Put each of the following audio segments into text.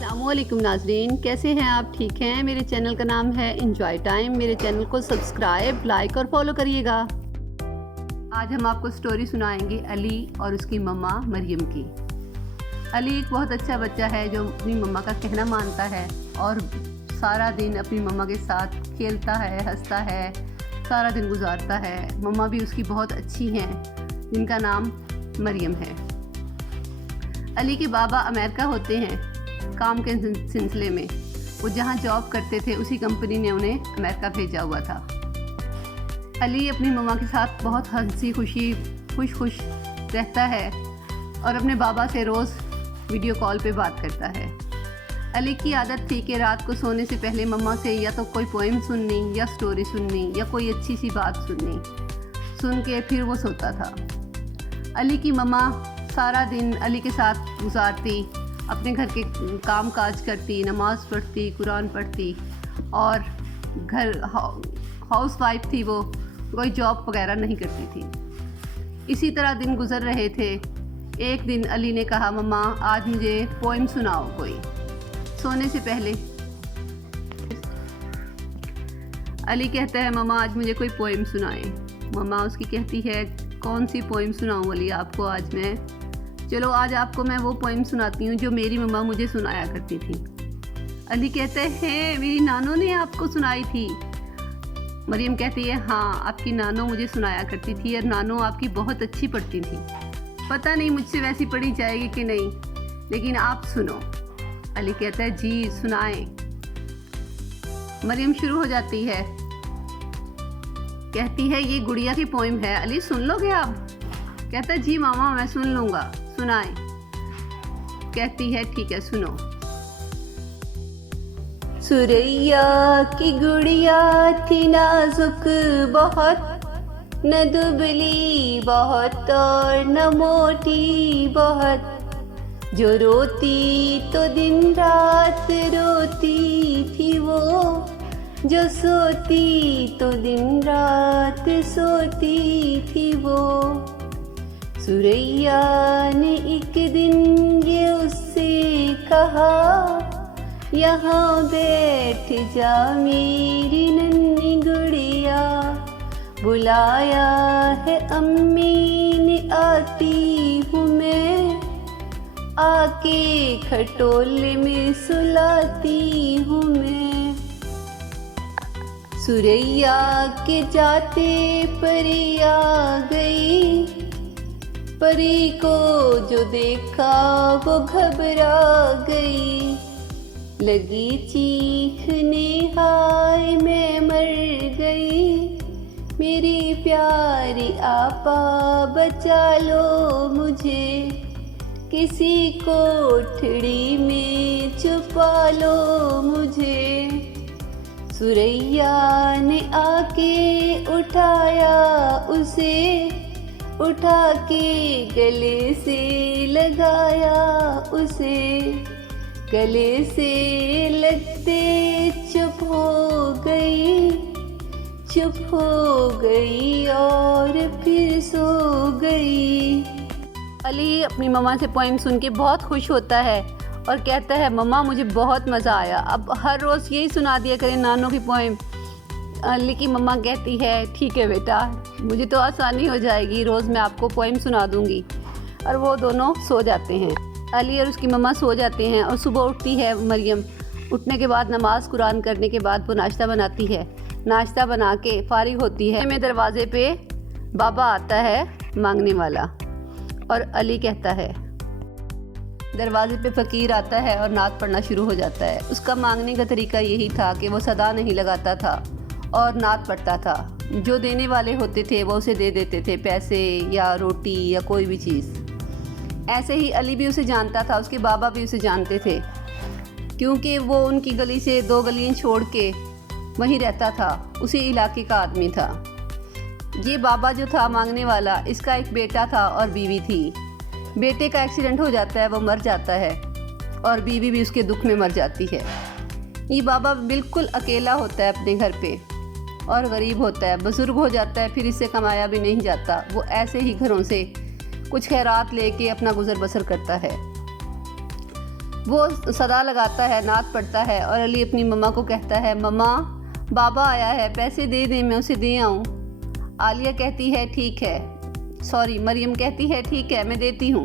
अस्सलामुअलैकुम नाजरीन, कैसे हैं आप? ठीक हैं। मेरे चैनल का नाम है इंजॉय टाइम। मेरे चैनल को सब्सक्राइब, लाइक और फॉलो करिएगा। आज हम आपको स्टोरी सुनाएंगे अली और उसकी मम्मा मरियम की। अली एक बहुत अच्छा बच्चा है जो अपनी मम्मा का कहना मानता है और सारा दिन अपनी मम्मा के साथ खेलता है, हंसता है, सारा दिन गुजारता है। मम्मा भी उसकी बहुत अच्छी हैं जिनका नाम मरियम है। अली के बाबा अमेरिका होते हैं काम के सिलसिले में। वो जहाँ जॉब करते थे उसी कंपनी ने उन्हें अमेरिका भेजा हुआ था। अली अपनी मम्मा के साथ बहुत हंसी खुशी खुश रहता है और अपने बाबा से रोज़ वीडियो कॉल पे बात करता है। अली की आदत थी कि रात को सोने से पहले मम्मा से या तो कोई पोइम सुननी या स्टोरी सुननी या कोई अच्छी सी बात सुन के फिर वो सोता था। अली की मम्मा सारा दिन अली के साथ गुजारती, अपने घर के काम काज करती, नमाज़ पढ़ती, कुरान पढ़ती और घर हाउस वाइफ थी वो, कोई जॉब वगैरह नहीं करती थी। इसी तरह दिन गुजर रहे थे। एक दिन अली ने कहा, मम्मा आज मुझे पोइम सुनाओ कोई, सोने से पहले। अली कहता है, मम्मा आज मुझे कोई पोइम सुनाए। मम्मा उसकी कहती है, कौन सी पोइम सुनाऊँ अली आपको आज मैं? चलो आज आपको मैं वो पोइम सुनाती हूँ जो मेरी मम्मा मुझे सुनाया करती थी। अली कहते हैं, मेरी नानो ने आपको सुनाई थी? मरियम कहती है, हाँ आपकी नानो मुझे सुनाया करती थी और नानो आपकी बहुत अच्छी पढ़ती थी। पता नहीं मुझसे वैसी पढ़ी जाएगी कि नहीं, लेकिन आप सुनो। अली कहता है, जी सुनाएं। मरियम शुरू हो जाती है, कहती है ये गुड़िया की पोइम है, अली सुन लोगे आप? कहता है, जी मामा मैं सुन लूँगा, सुनाएं। कहती है, ठीक है सुनो। सुरैया की गुड़िया थी नाजुक बहुत, न दुबली बहुत और न मोटी बहुत। जो रोती तो दिन रात रोती थी वो, जो सोती तो दिन रात सोती थी वो। सुरैया ने एक दिन ये उससे कहा, यहाँ बैठ जा मेरी नन्ही गुड़िया। बुलाया है अम्मी ने आती हूँ मैं, आके खटोले में सुलाती हूँ मैं। सुरैया के जाते परी आ गई, परी को जो देखा वो घबरा गई। लगी चीखने, हाय मैं मर गई, मेरी प्यारी आपा बचा लो मुझे, किसी कोठड़ी में छुपा लो मुझे। सुरैया ने आके उठाया उसे, उठा के गले से लगाया उसे। गले से लगते चुप हो गई, चुप हो गई और फिर सो गई। अली अपनी मम्मा से पोइम सुन के बहुत खुश होता है और कहता है, मम्मा मुझे बहुत मज़ा आया, अब हर रोज़ यही सुना दिया करें नानो की पोइम। अली की मम्मा कहती है, ठीक है बेटा, मुझे तो आसानी हो जाएगी, रोज़ मैं आपको पोइम सुना दूँगी। और वो दोनों सो जाते हैं। अली और उसकी मम्मा सो जाते हैं और सुबह उठती है मरियम। उठने के बाद नमाज कुरान करने के बाद वो नाश्ता बनाती है। नाश्ता बना के फारिग होती है। में दरवाजे पे बाबा आता है मांगने वाला और अली कहता है, दरवाजे पे फ़कीर आता है और नात पढ़ना शुरू हो जाता है। उसका मांगने का तरीका यही था कि वो सदा नहीं लगाता था और नात पढ़ता था। जो देने वाले होते थे वो उसे दे देते थे, पैसे या रोटी या कोई भी चीज़। ऐसे ही अली भी उसे जानता था, उसके बाबा भी उसे जानते थे, क्योंकि वो उनकी गली से 2 गलियां छोड़ के वहीं रहता था, उसी इलाके का आदमी था। ये बाबा जो था मांगने वाला, इसका एक बेटा था और बीवी थी। बेटे का एक्सीडेंट हो जाता है, वो मर जाता है और बीवी भी उसके दुख में मर जाती है। ये बाबा बिल्कुल अकेला होता है अपने घर पे और गरीब होता है, बुज़ुर्ग हो जाता है, फिर इससे कमाया भी नहीं जाता। वो ऐसे ही घरों से कुछ खैरात लेके अपना गुजर बसर करता है। वो सदा लगाता है, नात पढ़ता है और अली अपनी मम्मा को कहता है, मम्मा बाबा आया है, पैसे दे दें, मैं उसे दे आऊँ। आलिया कहती है ठीक है, सॉरी मरियम कहती है ठीक है मैं देती हूँ।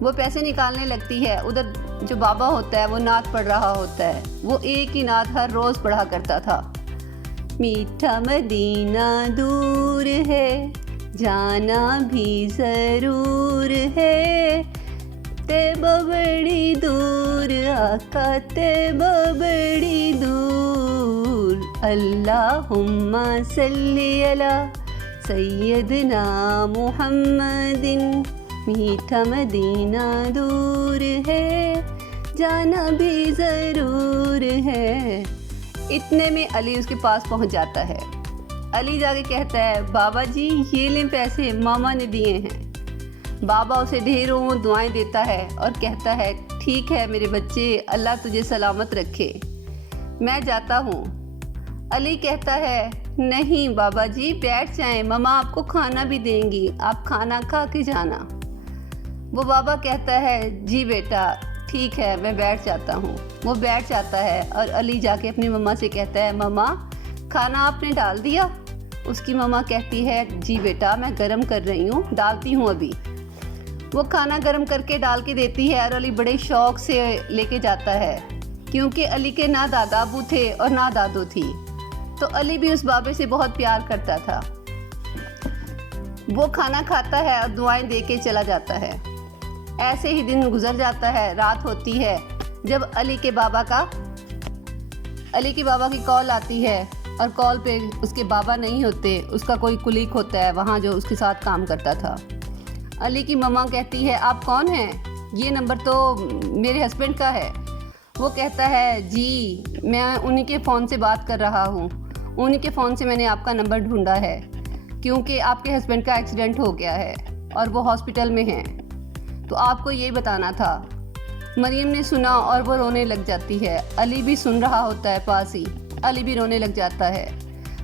वो पैसे निकालने लगती है। उधर जो बाबा होता है वो नात पढ़ रहा होता है। वो एक ही नात हर रोज़ पढ़ा करता था। मीठा मदीना दूर है, जाना भी ज़रूर है, तैबा बड़ी दूर आका तैबा बड़ी दूर, अल्लाहुम्मा सल्ली अला सैयदना मुहम्मदिन, मीठा मदीना दूर है, जाना भी ज़रूर है। इतने में अली उसके पास पहुंच जाता है। अली जाके कहता है, बाबा जी ये लें पैसे, मामा ने दिए हैं। बाबा उसे ढेरों दुआएं देता है और कहता है, ठीक है मेरे बच्चे, अल्लाह तुझे सलामत रखे, मैं जाता हूँ। अली कहता है, नहीं बाबा जी बैठ जाएं, मम्मा आपको खाना भी देंगी, आप खाना खा के जाना। वो बाबा कहता है, जी बेटा ठीक है मैं बैठ जाता हूँ। वो बैठ जाता है और अली जाके अपनी मम्मा से कहता है, मम्मा खाना आपने डाल दिया? उसकी मम्मा कहती है, जी बेटा मैं गरम कर रही हूँ, डालती हूँ अभी। वो खाना गरम करके डाल के देती है और अली बड़े शौक़ से लेके जाता है, क्योंकि अली के ना दादा अबू थे और ना दादो थी, तो अली भी उस बाबे से बहुत प्यार करता था। वो खाना खाता है और दुआएं दे के चला जाता है। ऐसे ही दिन गुजर जाता है। रात होती है जब अली के बाबा की कॉल आती है और कॉल पे उसके बाबा नहीं होते, उसका कोई कुलीग होता है वहाँ जो उसके साथ काम करता था। अली की मम्मा कहती है, आप कौन हैं? ये नंबर तो मेरे हस्बैंड का है। वो कहता है, जी मैं उन्हीं के फ़ोन से बात कर रहा हूँ, उन्हीं के फ़ोन से मैंने आपका नंबर ढूंढा है, क्योंकि आपके हस्बैंड का एक्सीडेंट हो गया है और वो हॉस्पिटल में हैं, तो आपको ये बताना था। मरियम ने सुना और वो रोने लग जाती है। अली भी सुन रहा होता है पास ही, अली भी रोने लग जाता है।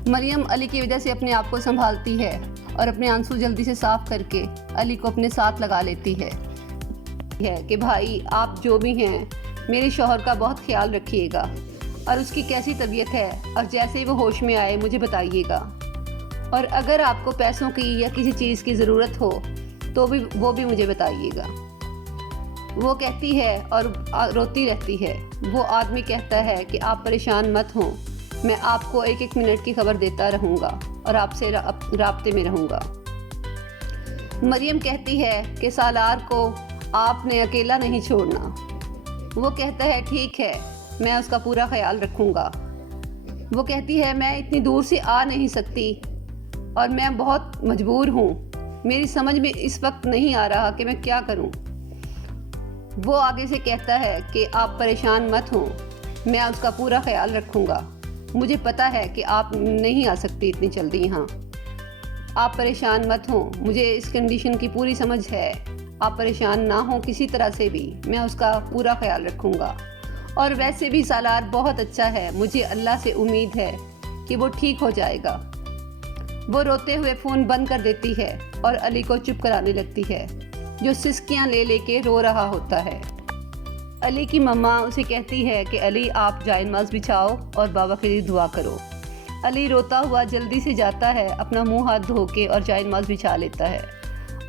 मरियम अली की वजह से अपने आप को संभालती है और अपने आंसू जल्दी से साफ करके अली को अपने साथ लगा लेती है कि भाई आप जो भी हैं मेरे शौहर का बहुत ख्याल रखिएगा और उसकी कैसी तबीयत है, और जैसे ही वो होश में आए मुझे बताइएगा, और अगर आपको पैसों की या किसी चीज़ की ज़रूरत हो तो भी वो भी मुझे बताइएगा। वो कहती है और रोती रहती है। वो आदमी कहता है कि आप परेशान मत हों, मैं आपको एक एक मिनट की खबर देता रहूँगा और आपसे राब्ते में रहूँगा। मरियम कहती है कि सालार को आपने अकेला नहीं छोड़ना। वो कहता है ठीक है मैं उसका पूरा ख्याल रखूँगा। वो कहती है, मैं इतनी दूर से आ नहीं सकती और मैं बहुत मजबूर हूँ, मेरी समझ में इस वक्त नहीं आ रहा कि मैं क्या करूं। वो आगे से कहता है कि आप परेशान मत हों, मैं उसका पूरा ख्याल रखूंगा। मुझे पता है कि आप नहीं आ सकती इतनी जल्दी यहाँ, आप परेशान मत हों, मुझे इस कंडीशन की पूरी समझ है, आप परेशान ना हों किसी तरह से भी, मैं उसका पूरा ख्याल रखूंगा। और वैसे भी सालार बहुत अच्छा है, मुझे अल्लाह से उम्मीद है कि वो ठीक हो जाएगा। वो रोते हुए फ़ोन बंद कर देती है और अली को चुप कराने लगती है, जो सिसकियां ले लेके रो रहा होता है। अली की मम्मा उसे कहती है कि अली आप जाए नमाज बिछाओ और बाबा के लिए दुआ करो। अली रोता हुआ जल्दी से जाता है, अपना मुंह हाथ धो के और जाए नमाज बिछा लेता है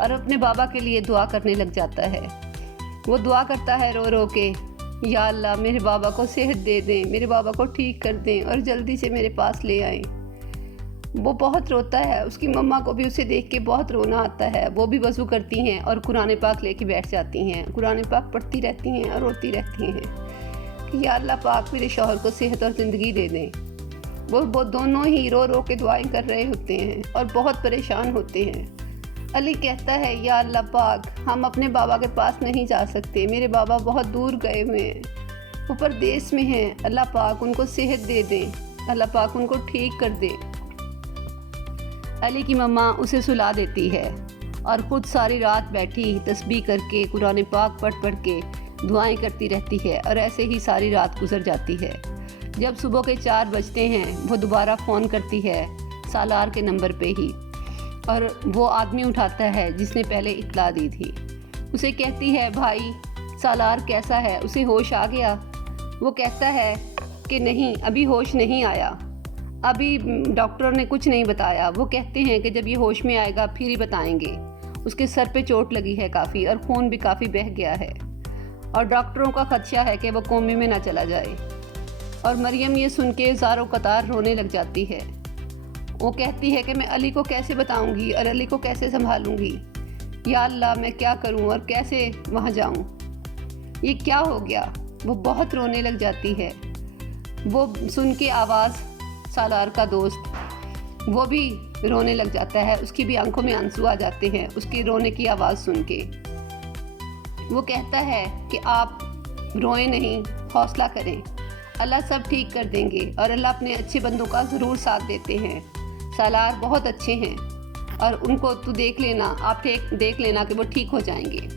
और अपने बाबा के लिए दुआ करने लग जाता है। वो दुआ करता है रो रो के, या अल्लाह मेरे बाबा को सेहत दे दें, मेरे बाबा को ठीक कर दें और जल्दी से मेरे पास ले आएं। वो बहुत रोता है। उसकी मम्मा को भी उसे देख के बहुत रोना आता है। वो भी वज़ू करती हैं और कुरान पाक लेके बैठ जाती हैं, कुरान पाक पढ़ती रहती हैं और रोती रहती हैं कि या अल्लाह पाक मेरे शौहर को सेहत और ज़िंदगी दे दें। वो दोनों ही रो रो के दुआएं कर रहे होते हैं और बहुत परेशान होते हैं। अली कहता है, या अल्लाह पाक हम अपने बाबा के पास नहीं जा सकते, मेरे बाबा बहुत दूर गए हुए हैं, वो परदेश में हैं, अल्लाह पाक उनको सेहत दे दें, अल्लाह पाक उनको ठीक कर दे। अली की मम्मा उसे सुला देती है और खुद सारी रात बैठी तस्बीह करके कुरान पाक पढ़ के दुआएं करती रहती है और ऐसे ही सारी रात गुजर जाती है। जब सुबह के 4 बजते हैं वो दोबारा फ़ोन करती है सालार के नंबर पे ही, और वो आदमी उठाता है जिसने पहले इत्तला दी थी। उसे कहती है, भाई सालार कैसा है, उसे होश आ गया? वो कहता है कि नहीं, अभी होश नहीं आया, अभी डॉक्टर ने कुछ नहीं बताया। वो कहते हैं कि जब ये होश में आएगा फिर ही बताएंगे। उसके सर पे चोट लगी है काफ़ी और खून भी काफ़ी बह गया है और डॉक्टरों का खदशा है कि वो कोमे में ना चला जाए। और मरियम ये सुन के ज़ारो कतार रोने लग जाती है। वो कहती है कि मैं अली को कैसे बताऊंगी और अली को कैसे संभालूंगी, या अल्लाह मैं क्या करूं और कैसे वहां जाऊं, ये क्या हो गया। वो बहुत रोने लग जाती है। वो सुन के आवाज़ सालार का दोस्त वो भी रोने लग जाता है, उसकी भी आंखों में आंसू आ जाते हैं उसकी रोने की आवाज़ सुन के। वो कहता है कि आप रोएं नहीं, हौसला करें, अल्लाह सब ठीक कर देंगे और अल्लाह अपने अच्छे बंदों का ज़रूर साथ देते हैं। सालार बहुत अच्छे हैं और उनको तू देख लेना, आप देख लेना कि वो ठीक हो जाएंगे।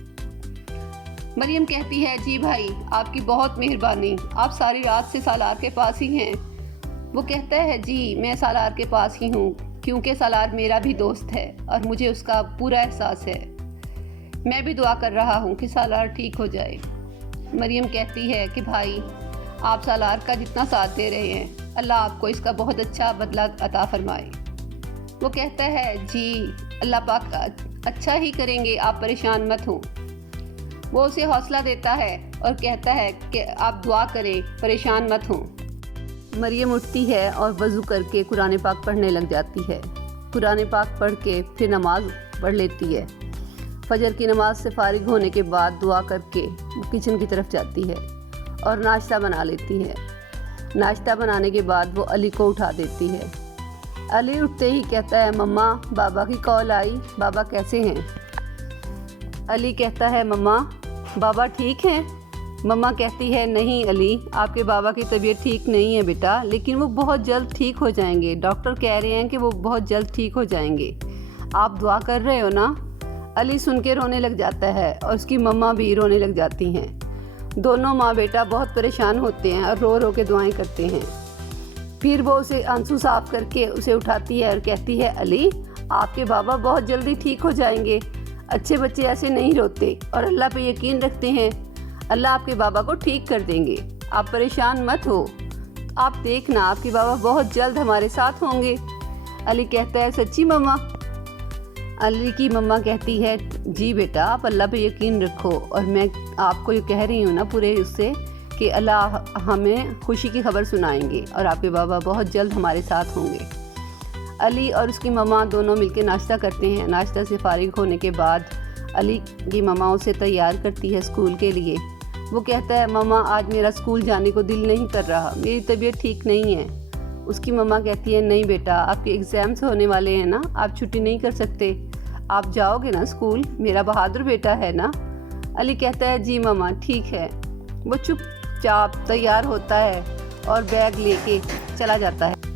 मरियम कहती है जी भाई, आपकी बहुत मेहरबानी, आप सारी रात से सालार के पास ही हैं। वो कहता है जी मैं सालार के पास ही हूँ क्योंकि सालार मेरा भी दोस्त है और मुझे उसका पूरा एहसास है। मैं भी दुआ कर रहा हूँ कि सालार ठीक हो जाए। मरियम कहती है कि भाई आप सालार का जितना साथ दे रहे हैं, अल्लाह आपको इसका बहुत अच्छा बदला अता फरमाए। वो कहता है जी अल्लाह पाक अच्छा ही करेंगे, आप परेशान मत हो। वो उसे हौसला देता है और कहता है कि आप दुआ करें, परेशान मत हो। मरियम उठती है और वज़ू करके कुरान पाक पढ़ने लग जाती है। कुरान पाक पढ़ के फिर नमाज पढ़ लेती है। फजर की नमाज से फारिग होने के बाद दुआ करके वो किचन की तरफ जाती है और नाश्ता बना लेती है। नाश्ता बनाने के बाद वो अली को उठा देती है। अली उठते ही कहता है मम्मा बाबा की कॉल आई, बाबा कैसे हैं? अली कहता है मम्मा बाबा ठीक हैं? मम्मा कहती है नहीं अली, आपके बाबा की तबीयत ठीक नहीं है बेटा, लेकिन वो बहुत जल्द ठीक हो जाएंगे, डॉक्टर कह रहे हैं कि वो बहुत जल्द ठीक हो जाएंगे, आप दुआ कर रहे हो ना? अली सुन के रोने लग जाता है और उसकी मम्मा भी रोने लग जाती हैं। दोनों माँ बेटा बहुत परेशान होते हैं और रो रो के दुआएं करते हैं। फिर वो उसे आंसू साफ करके उसे उठाती है और कहती है अली आपके बाबा बहुत जल्दी ठीक हो जाएंगे, अच्छे बच्चे ऐसे नहीं रोते और अल्लाह पे यकीन रखते हैं, अल्लाह आपके बाबा को ठीक कर देंगे, आप परेशान मत हो, आप देखना आपके बाबा बहुत जल्द हमारे साथ होंगे। अली कहता है सच्ची मम्मा? अली की मम्मा कहती है जी बेटा आप अल्लाह पे यकीन रखो और मैं आपको ये कह रही हूँ ना पूरे उससे कि अल्लाह हमें खुशी की खबर सुनाएंगे और आपके बाबा बहुत जल्द हमारे साथ होंगे। अली और उसकी मम्मा दोनों मिलकर नाश्ता करते हैं। नाश्ता से फारिग होने के बाद अली की मम्मा उसे तैयार करती है स्कूल के लिए। वो कहता है मम्मा आज मेरा स्कूल जाने को दिल नहीं कर रहा, मेरी तबीयत ठीक नहीं है। उसकी मम्मा कहती है नहीं बेटा आपके एग्ज़ाम्स होने वाले हैं ना, आप छुट्टी नहीं कर सकते, आप जाओगे ना स्कूल, मेरा बहादुर बेटा है ना। अली कहता है जी मम्मा ठीक है। वो चुपचाप तैयार होता है और बैग लेके चला जाता है।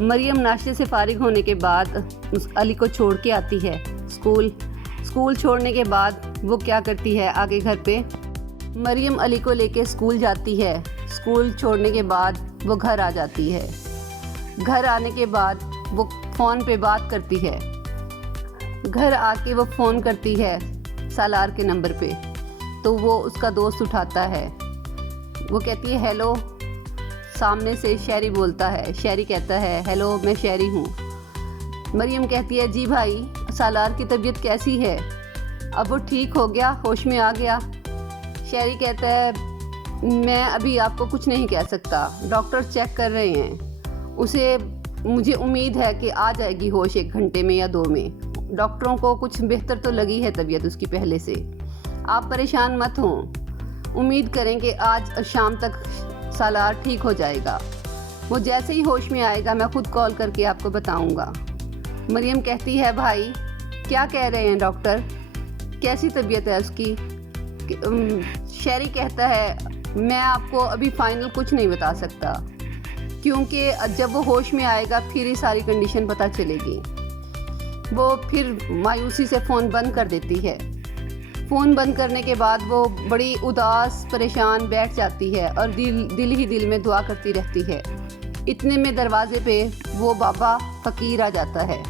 मरियम नाश्ते से फारिग होने के बाद उस अली को छोड़ के आती है स्कूल छोड़ने के बाद वो क्या करती है आगे घर पे, मरियम अली को लेके स्कूल जाती है। स्कूल छोड़ने के बाद वो घर आ जाती है। घर आने के बाद वो फ़ोन पे बात करती है। घर आके वो फ़ोन करती है सालार के नंबर पे, तो वो उसका दोस्त उठाता है। वो कहती है हेलो, सामने से शहरी बोलता है। शहरी कहता है हेलो मैं शहरी हूँ। मरियम कहती है जी भाई सालार की तबीयत कैसी है? अब वो ठीक हो गया, होश में आ गया? शहरी कहता है मैं अभी आपको कुछ नहीं कह सकता, डॉक्टर चेक कर रहे हैं, उसे मुझे उम्मीद है कि आ जाएगी होश 1 घंटे में या 2 में। डॉक्टरों को कुछ बेहतर तो लगी है तबीयत उसकी पहले से, आप परेशान मत हों, उम्मीद करें कि आज शाम तक सालार ठीक हो जाएगा। वो जैसे ही होश में आएगा मैं खुद कॉल करके आपको बताऊंगा। मरियम कहती है भाई क्या कह रहे हैं डॉक्टर, कैसी तबीयत है उसकी? शहरी कहता है मैं आपको अभी फाइनल कुछ नहीं बता सकता, क्योंकि जब वो होश में आएगा फिर ही सारी कंडीशन पता चलेगी। वो फिर मायूसी से फ़ोन बंद कर देती है। फ़ोन बंद करने के बाद वो बड़ी उदास परेशान बैठ जाती है और दिल ही दिल में दुआ करती रहती है। इतने में दरवाज़े पे वो बाबा फ़कीर आ जाता है।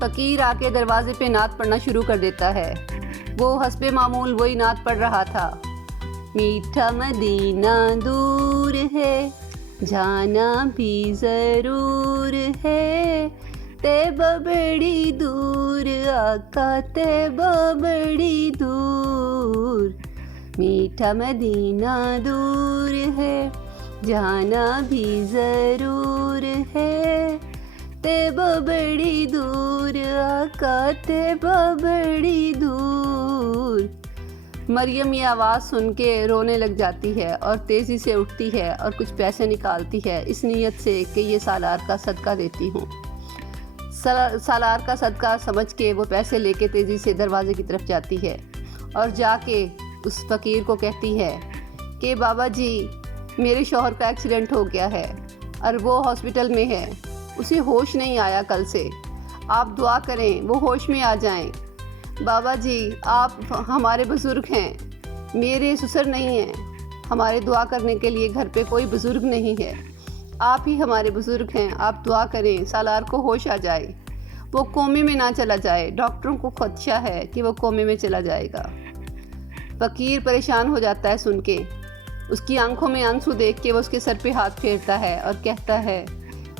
फ़कीर आके दरवाज़े पे नात पढ़ना शुरू कर देता है। वो हस्बे मामूल वही नात पढ़ रहा था। मीठा मदीना दूर है, जाना भी ज़रूर है। तैबा बड़ी दूर आका, तैबा बड़ी दूर। मीठा मदीना दूर है, जाना भी ज़रूर है। तैबा बड़ी दूर आका, तैबा बड़ी दूर। मरियम ये आवाज़ सुन के रोने लग जाती है और तेज़ी से उठती है और कुछ पैसे निकालती है इस नीयत से कि ये सालार का सदका देती हूँ। सालार का सदका समझ के वो पैसे लेके तेज़ी से दरवाजे की तरफ जाती है और जाके उस फ़कीर को कहती है कि बाबा जी, मेरे शौहर का एक्सीडेंट हो गया है और वो हॉस्पिटल में है, उसे होश नहीं आया कल से। आप दुआ करें वो होश में आ जाएं। बाबा जी, आप हमारे बुज़ुर्ग हैं, मेरे ससुर नहीं हैं, हमारे दुआ करने के लिए घर पे कोई बुज़ुर्ग नहीं है, आप ही हमारे बुज़ुर्ग हैं। आप दुआ करें सालार को होश आ जाए, वो कोमे में ना चला जाए। डॉक्टरों को खदशा है कि वो कोमे में चला जाएगा। फ़कीर परेशान हो जाता है सुन के। उसकी आंखों में आंसू देख के वो उसके सर पे हाथ फेरता है और कहता है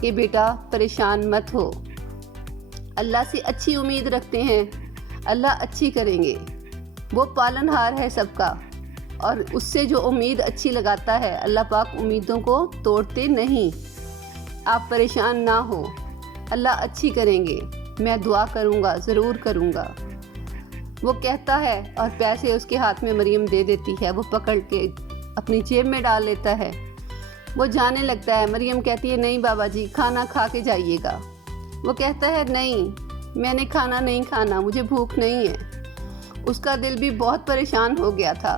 कि बेटा परेशान मत हो, अल्लाह से अच्छी उम्मीद रखते हैं, अल्लाह अच्छी करेंगे। वो पालनहार है सबका और उससे जो उम्मीद अच्छी लगाता है, अल्लाह पाक उम्मीदों को तोड़ते नहीं। आप परेशान ना हो, अल्लाह अच्छी करेंगे, मैं दुआ करूँगा, ज़रूर करूँगा। वो कहता है और पैसे उसके हाथ में मरियम दे देती है। वो पकड़ के अपनी जेब में डाल लेता है। वो जाने लगता है। मरियम कहती है नहीं बाबा जी, खाना खा के जाइएगा। वो कहता है नहीं, मैंने खाना नहीं खाना, मुझे भूख नहीं है। उसका दिल भी बहुत परेशान हो गया था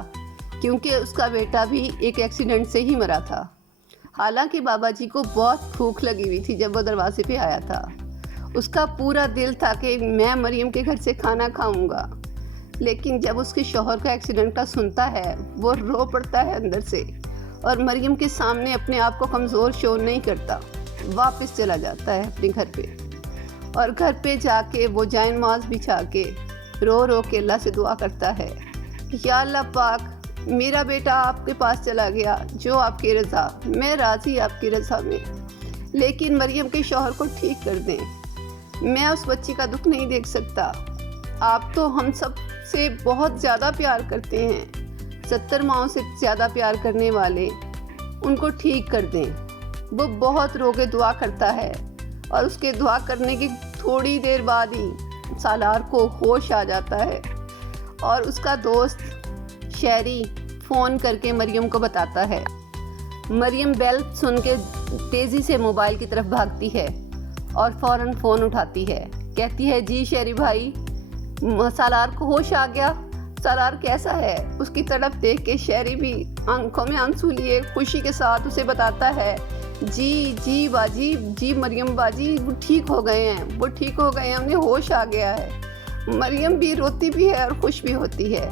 क्योंकि उसका बेटा भी एक एक्सीडेंट से ही मरा था। हालांकि बाबा जी को बहुत भूख लगी हुई थी जब वो दरवाजे पे आया था। उसका पूरा दिल था कि मैं मरियम के घर से खाना खाऊंगा, लेकिन जब उसके शौहर का एक्सीडेंट का सुनता है वो रो पड़ता है अंदर से और मरियम के सामने अपने आप को कमज़ोर शो नहीं करता, वापस चला जाता है अपने घर पे। और घर पे जाके वो जान नमाज बिछा के रो रो के अल्लाह से दुआ करता है, या अल्लाह पाक, मेरा बेटा आपके पास चला गया, जो आपकी रज़ा, मैं राज़ी आपकी रज़ा में, लेकिन मरियम के शौहर को ठीक कर दें। मैं उस बच्ची का दुख नहीं देख सकता। आप तो हम सब से बहुत ज़्यादा प्यार करते हैं, 70 माओं से ज़्यादा प्यार करने वाले, उनको ठीक कर दें। वो बहुत रो के दुआ करता है और उसके दुआ करने की थोड़ी देर बाद ही सालार को होश आ जाता है और उसका दोस्त शहरी फ़ोन करके मरियम को बताता है। मरियम बेल सुन के तेज़ी से मोबाइल की तरफ भागती है और फ़ौरन फ़ोन उठाती है। कहती है जी शहरी भाई, सालार को होश आ गया। सालार कैसा है? उसकी तरफ देख के शहरी भी आंखों में आंसू लिए खुशी के साथ उसे बताता है, जी जी बाजी, जी मरियम बाजी, वो ठीक हो गए हैं, वो ठीक हो गए हैं, उन्हें होश आ गया है। मरियम भी रोती भी है और खुश भी होती है।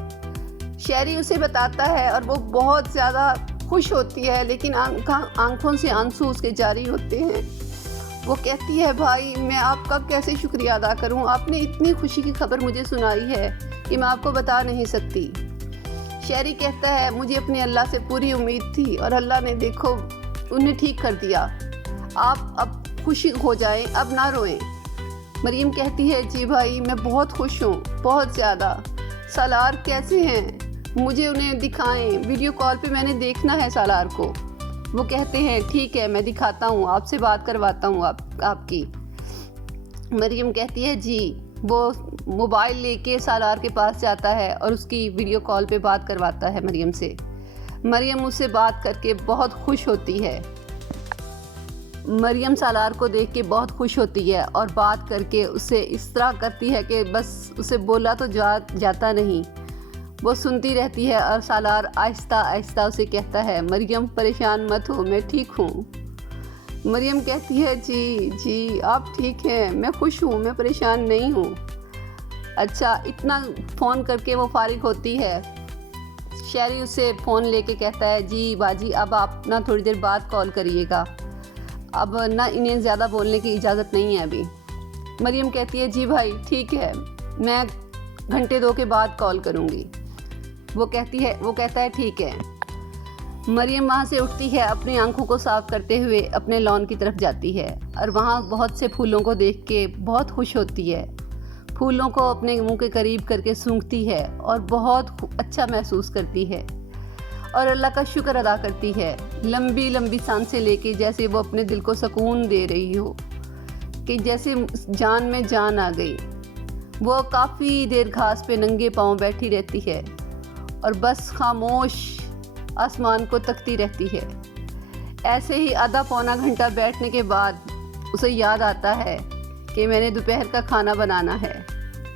शहरी उसे बताता है और वो बहुत ज़्यादा खुश होती है, लेकिन आंखों से आंसू उसके जारी होते हैं। वो कहती है भाई, मैं आपका कैसे शुक्रिया अदा करूं, आपने इतनी खुशी की खबर मुझे सुनाई है कि मैं आपको बता नहीं सकती। शहरी कहता है मुझे अपने अल्लाह से पूरी उम्मीद थी और अल्लाह ने देखो उन्हें ठीक कर दिया, आप अब खुशी हो जाएं, अब ना रोएं। मरियम कहती है जी भाई, मैं बहुत खुश हूँ, बहुत ज़्यादा। सालार कैसे हैं? मुझे उन्हें दिखाएं, वीडियो कॉल पे मैंने देखना है सालार को। वो कहते हैं ठीक है, मैं दिखाता हूँ, आपसे बात करवाता हूँ आपकी। मरियम कहती है जी। वो मोबाइल लेके सालार के पास जाता है और उसकी वीडियो कॉल पे बात करवाता है मरियम से। मरियम उससे बात करके बहुत खुश होती है। मरियम सालार को देख के बहुत खुश होती है और बात करके उससे इस तरह करती है कि बस उसे बोला तो जाता नहीं, वो सुनती रहती है। और सालार आहिस्ता आहिस्ता उसे कहता है मरियम परेशान मत हो, मैं ठीक हूँ। मरियम कहती है जी जी आप ठीक हैं, मैं खुश हूँ, मैं परेशान नहीं हूँ। अच्छा, इतना फ़ोन करके वो फारिग होती है। शहरी उसे फ़ोन लेके कहता है जी बाजी, अब आप ना थोड़ी देर बाद कॉल करिएगा, अब ना इन्हें ज़्यादा बोलने की इजाज़त नहीं है अभी। मरियम कहती है जी भाई ठीक है, मैं घंटे 2 के बाद कॉल करूँगी। वो कहता है ठीक है। मरियम वहाँ से उठती है, अपनी आंखों को साफ करते हुए अपने लॉन की तरफ जाती है और वहाँ बहुत से फूलों को देख के बहुत खुश होती है। फूलों को अपने मुंह के करीब करके सूंघती है और बहुत अच्छा महसूस करती है और अल्लाह का शुक्र अदा करती है। लंबी लंबी सांसें लेके जैसे वो अपने दिल को सुकून दे रही हो, कि जैसे जान में जान आ गई। वो काफ़ी देर घास पे नंगे पांव बैठी रहती है और बस खामोश आसमान को तकती रहती है। ऐसे ही आधा पौना घंटा बैठने के बाद उसे याद आता है कि मैंने दोपहर का खाना बनाना है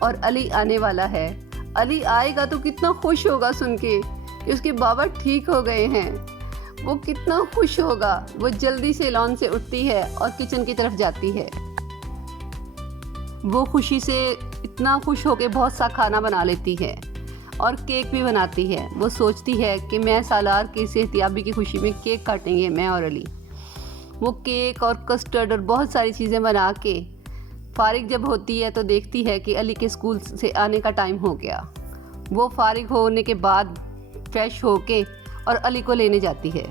और अली आने वाला है। अली आएगा तो कितना खुश होगा सुन के कि उसके बाबा ठीक हो गए हैं। वो कितना खुश होगा। वो जल्दी से लॉन से उठती है और किचन की तरफ जाती है। वो खुशी से इतना खुश होकर बहुत सा खाना बना लेती है और केक भी बनाती है। वो सोचती है कि मैं सालार की सेहतियाबी की खुशी में केक काटेंगे, मैं और अली। वो केक और कस्टर्ड और बहुत सारी चीज़ें बना के फारिग जब होती है तो देखती है कि अली के स्कूल से आने का टाइम हो गया। वो फारिग होने के बाद फ्रेश होके और अली को लेने जाती है।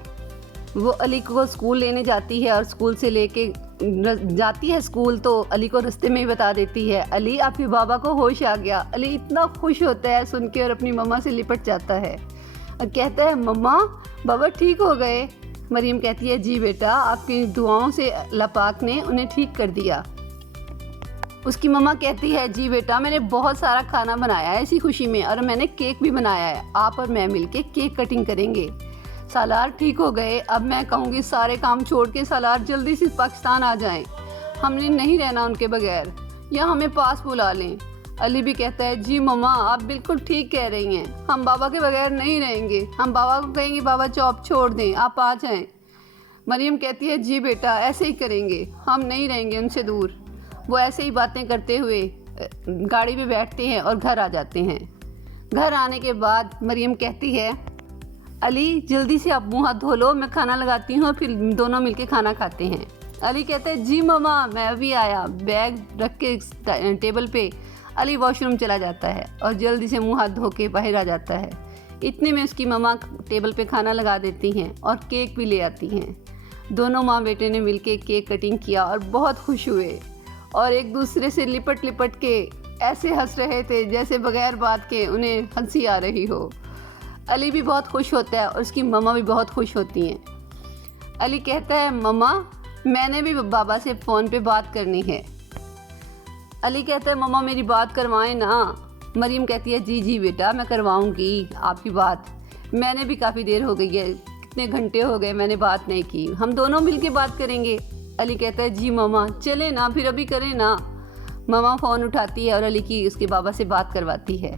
वो अली को स्कूल लेने जाती है और स्कूल से लेके जाती है स्कूल तो अली को रास्ते में ही बता देती है, अली आपके बाबा को होश आ गया। अली इतना खुश होता है सुन के और अपनी मम्मा से लिपट जाता है और कहता है, मम्मा बाबा ठीक हो गए। मरियम कहती है, जी बेटा, आपकी दुआओं से अल्लाह पाक ने उन्हें ठीक कर दिया। उसकी मम्मा कहती है, जी बेटा, मैंने बहुत सारा खाना बनाया है इसी खुशी में और मैंने केक भी बनाया है। आप और मैं मिलके केक कटिंग करेंगे। सालार ठीक हो गए। अब मैं कहूँगी सारे काम छोड़ के सालार जल्दी से पाकिस्तान आ जाएं। हमने नहीं रहना उनके बगैर, या हमें पास बुला लें। अली भी कहता है, जी मम्मा आप बिल्कुल ठीक कह रही हैं, हम बाबा के बगैर नहीं रहेंगे। हम बाबा को कहेंगे बाबा जॉब छोड़ दें, आप आ जाएं। मरियम कहती है, जी बेटा ऐसे ही करेंगे, हम नहीं रहेंगे उनसे दूर। वो ऐसे ही बातें करते हुए गाड़ी में बैठते हैं और घर आ जाते हैं। घर आने के बाद मरियम कहती है, अली जल्दी से आप मुँह हाथ धो लो, मैं खाना लगाती हूँ, फिर दोनों मिलके खाना खाते हैं। अली कहते हैं, जी मम्मा मैं अभी आया। बैग रख के टेबल पे अली वॉशरूम चला जाता है और जल्दी से मुँह हाथ धो के बाहर आ जाता है। इतने में उसकी मम्मा टेबल पे खाना लगा देती हैं और केक भी ले आती हैं। दोनों माँ बेटे ने मिलके केक कटिंग किया और बहुत खुश हुए और एक दूसरे से लिपट लिपट के ऐसे हंस रहे थे जैसे बगैर बात के उन्हें हंसी आ रही हो। अली भी बहुत खुश होता है और उसकी मम्मा भी बहुत खुश होती हैं। अली कहता है, मम्मा मैंने भी बाबा से फ़ोन पे बात करनी है। अली कहता है, मम्मा मेरी बात करवाएं ना। मरियम कहती है, जी जी बेटा मैं करवाऊंगी आपकी बात। मैंने भी काफ़ी देर हो गई है, कितने घंटे हो गए मैंने बात नहीं की, हम दोनों मिलके बात करेंगे। अली कहता है, जी मम्मा चले ना, फिर अभी करें ना। मम्मा फ़ोन उठाती है और अली की उसके बाबा से बात करवाती है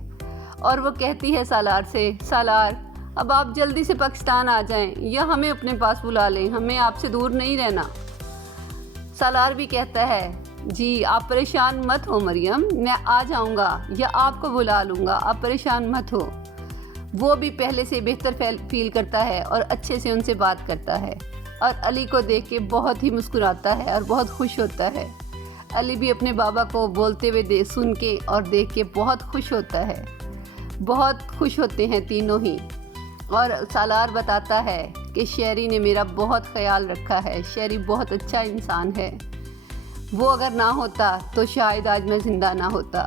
और वो कहती है सालार से, सालार अब आप जल्दी से पाकिस्तान आ जाएं या हमें अपने पास बुला लें, हमें आपसे दूर नहीं रहना। सालार भी कहता है, जी आप परेशान मत हो मरियम, मैं आ जाऊंगा या आपको बुला लूँगा, आप परेशान मत हो। वो भी पहले से बेहतर फील करता है और अच्छे से उनसे बात करता है और अली को देख के बहुत ही मुस्कुराता है और बहुत खुश होता है। अली भी अपने बाबा को बोलते हुए सुन के और देख के बहुत खुश होता है। बहुत खुश होते हैं तीनों ही। और सालार बताता है कि शेरी ने मेरा बहुत ख्याल रखा है, शेरी बहुत अच्छा इंसान है, वो अगर ना होता तो शायद आज मैं ज़िंदा ना होता।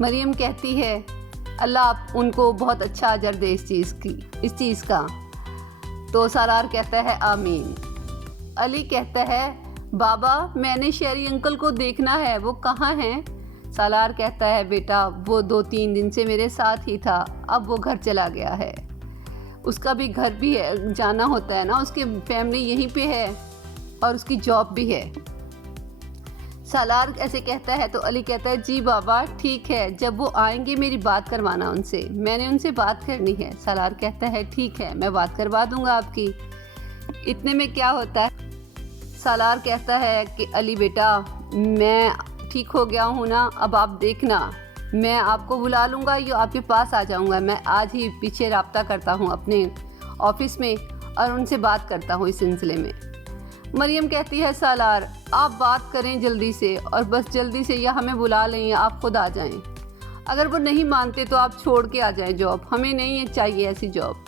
मरियम कहती है, अल्लाह उनको बहुत अच्छा अजर दे इस चीज़ का। तो सालार कहता है, आमीन। अली कहता है, बाबा मैंने शेरी अंकल को देखना है, वो कहाँ हैं? सालार कहता है, बेटा वो 2-3 दिन से मेरे साथ ही था, अब वो घर चला गया है। उसका भी घर भी है, जाना होता है ना, उसकी फैमिली यहीं पे है और उसकी जॉब भी है। सालार ऐसे कहता है तो अली कहता है, जी बाबा ठीक है, जब वो आएंगे मेरी बात करवाना उनसे, मैंने उनसे बात करनी है। सालार कहता है, ठीक है मैं बात करवा दूंगा आपकी। इतने में क्या होता है, सालार कहता है कि अली बेटा मैं ठीक हो गया हूँ ना, अब आप देखना मैं आपको बुला लूँगा या आपके पास आ जाऊँगा। मैं आज ही पीछे राब्ता करता हूँ अपने ऑफिस में और उनसे बात करता हूँ इस सिलसिले में। मरियम कहती है, सालार आप बात करें जल्दी से और बस जल्दी से या हमें बुला लें या आप खुद आ जाएं। अगर वो नहीं मानते तो आप छोड़ के आ जाएं जॉब, हमें नहीं चाहिए ऐसी जॉब।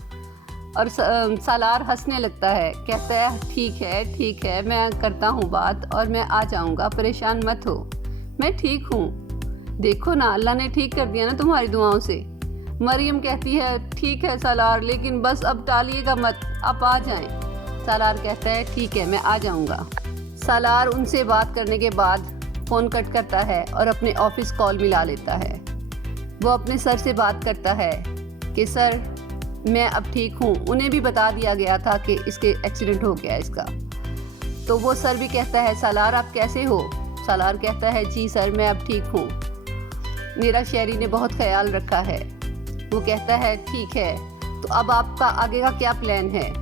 और सालार हंसने लगता है, कहता है ठीक है मैं करता हूँ बात और मैं आ जाऊँगा, परेशान मत हो, मैं ठीक हूँ। देखो ना, अल्लाह ने ठीक कर दिया ना तुम्हारी दुआओं से। मरियम कहती है ठीक है सालार, लेकिन बस अब टालिएगा मत, आप आ जाएं। सालार कहता है ठीक है मैं आ जाऊँगा। सालार उनसे बात करने के बाद फ़ोन कट करता है और अपने ऑफिस कॉल मिला लेता है। वो अपने सर से बात करता है कि सर मैं अब ठीक हूँ। उन्हें भी बता दिया गया था कि इसके एक्सीडेंट हो गया इसका। तो वो सर भी कहता है सालार आप कैसे हो? सालार कहता है जी सर मैं अब ठीक हूँ, मेरा शहरी ने बहुत ख्याल रखा है। वो कहता है ठीक है, तो अब आपका आगे का क्या प्लान है?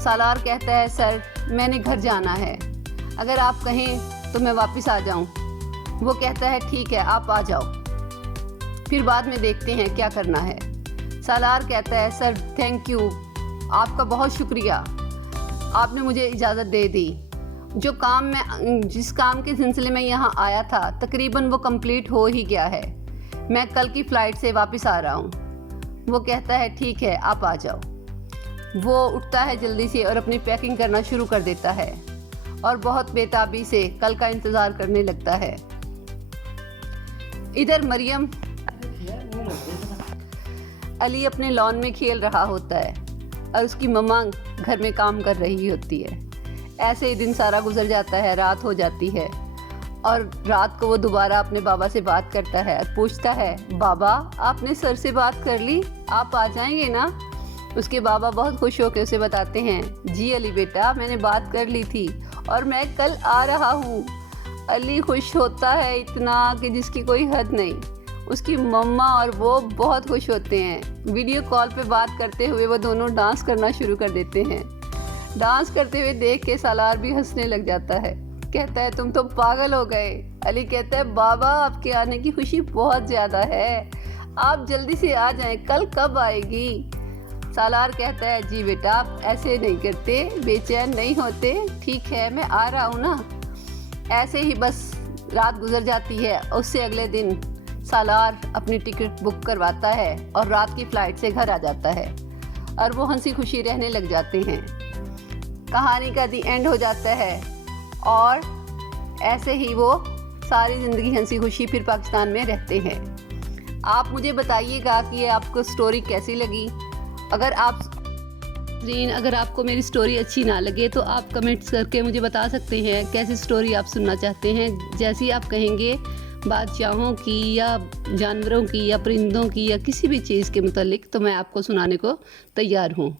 सालार कहता है सर मैंने घर जाना है, अगर आप कहें तो मैं वापस आ जाऊँ। वो कहता है ठीक है आप आ जाओ, फिर बाद में देखते हैं क्या करना है। सालार कहता है सर थैंक यू, आपका बहुत शुक्रिया, आपने मुझे इजाज़त दे दी। जिस काम के सिलसिले में यहाँ आया था तकरीबन वो कंप्लीट हो ही गया है, मैं कल की फ़्लाइट से वापस आ रहा हूँ। वो कहता है ठीक है आप आ जाओ। वो उठता है जल्दी से और अपनी पैकिंग करना शुरू कर देता है और बहुत बेताबी से कल का इंतज़ार करने लगता है। इधर मरियम अली अपने लॉन में खेल रहा होता है और उसकी मम्मा घर में काम कर रही होती है। ऐसे ही दिन सारा गुजर जाता है, रात हो जाती है और रात को वो दोबारा अपने बाबा से बात करता है और पूछता है बाबा आपने सर से बात कर ली, आप आ जाएंगे ना? उसके बाबा बहुत खुश होकर उसे बताते हैं जी अली बेटा मैंने बात कर ली थी और मैं कल आ रहा हूँ। अली खुश होता है इतना कि जिसकी कोई हद नहीं। उसकी मम्मा और वो बहुत खुश होते हैं। वीडियो कॉल पे बात करते हुए वो दोनों डांस करना शुरू कर देते हैं। डांस करते हुए देख के सालार भी हंसने लग जाता है, कहता है तुम तो पागल हो गए। अली कहता है बाबा आपके आने की खुशी बहुत ज़्यादा है, आप जल्दी से आ जाएं, कल कब आएगी? सालार कहता है जी बेटा आप ऐसे नहीं करते, बेचैन नहीं होते, ठीक है मैं आ रहा हूँ ना। ऐसे ही बस रात गुजर जाती है। उससे अगले दिन सालार अपनी टिकट बुक करवाता है और रात की फ़्लाइट से घर आ जाता है और वो हंसी खुशी रहने लग जाते हैं। कहानी का दी एंड हो जाता है और ऐसे ही वो सारी ज़िंदगी हंसी खुशी फिर पाकिस्तान में रहते हैं। आप मुझे बताइएगा कि ये आपको स्टोरी कैसी लगी। अगर आपको मेरी स्टोरी अच्छी ना लगे तो आप कमेंट्स करके मुझे बता सकते हैं कैसी स्टोरी आप सुनना चाहते हैं। जैसी आप कहेंगे, बादशाहों की या जानवरों की या परिंदों की या किसी भी चीज़ के मुतालिक, तो मैं आपको सुनाने को तैयार हूँ।